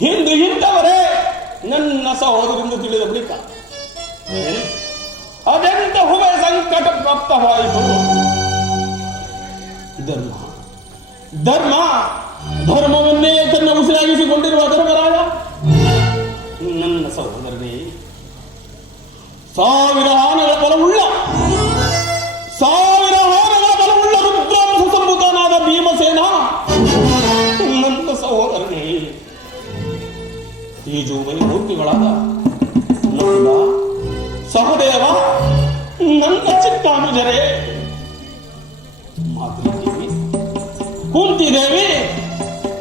ಹಿಂದು ಇಂಥವರೇ ನನ್ನ ಸಹೋದರಿಂದ ತಿಳಿದ ಬಳಿಕ ಅದೆಂತ ಹುವೆ ಸಂಕಟ ಪ್ರಾಪ್ತವಾಯಿತು. ಧರ್ಮವನ್ನೇ ತನ್ನ ಉಸಿರಾಗಿಸಿಕೊಂಡಿರುವ ಧರ್ಮರಾಯ ನನ್ನ ಸಹೋದರನೇ, 1000 ಆನೆಗಳ ಬಲವುಳ್ಳ ರುದ್ರಾಂಶ ಸಂಭೂತನಾದ ಭೀಮಸೇನ ನನ್ನ ಸಹೋದರನೇ, ತೇಜೋಮಯ ಮೂರ್ತಿಗಳಾದ ನಕುಲ, ಸಹದೇವ, ನನ್ನ ಚಿಕ್ಕಾನುಜರೇ, ಮಾತೃದೇವಿ, ಕುಂತಿದೇವಿ,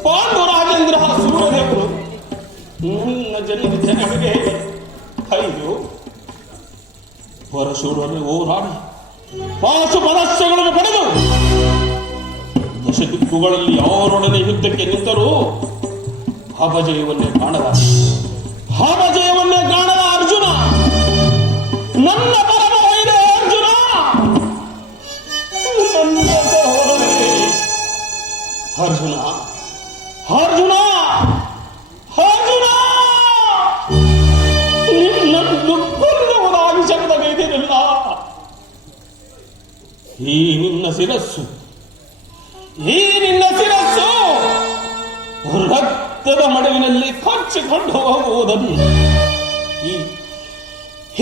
ಪಾಂಡುರಾಜೇಂದ್ರ, ಸೂರ್ಯದೇವರು ನನ್ನ ಜನರಿಗೆ ಅಯ್ಯೋ ಪರಶುರನ್ನು ಹೋರಾಡಿ ಪಾಶುಪದಸ್ಯಗಳನ್ನು ಪಡೆದು ದಶದಿಕ್ಕುಗಳಲ್ಲಿ ಯಾರೊಡನೆ ಯುದ್ಧಕ್ಕೆ ನಿಂತರೂ ಅಪಜಯವನ್ನೇ ಕಾಣದ ಅರ್ಜುನ, ನನ್ನ ಪರಮ ವೈರೇ ಅರ್ಜುನ, ನನ್ನ ಸಹೋದರನೇ ಅರ್ಜುನ, ನಿನ್ನನ್ನು ಕೊಲ್ಲುವುದಾಗಿ ಶಬ್ದವೇನಿರಲಿಲ್ಲ. ಈ ನಿನ್ನ ಶಿರಸ್ಸು ರಕ್ತದ ಮಡುವಿನಲ್ಲಿ ಕಚ್ಚಿಕೊಂಡು ಹೋಗುವುದನ್ನು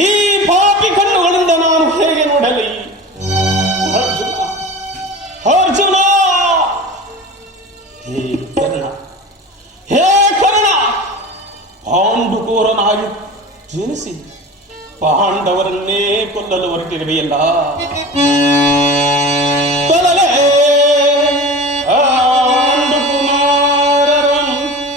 ಈ ಪಾಪಿ ಕಣ್ಣುಗಳಿಂದ ನಾನು ಹೇಗೆ ನೋಡಲಿ? ಅರ್ಜುನ, ಹೇ ಕರ್ಣ, ಪಾಂಡುಕೋರನಾಗಿ ಜನಿಸಿ ಪಾಂಡವರನ್ನೇ ಕೊಲ್ಲಲು ಹೊರಟಿರುವೆಯಲ್ಲ.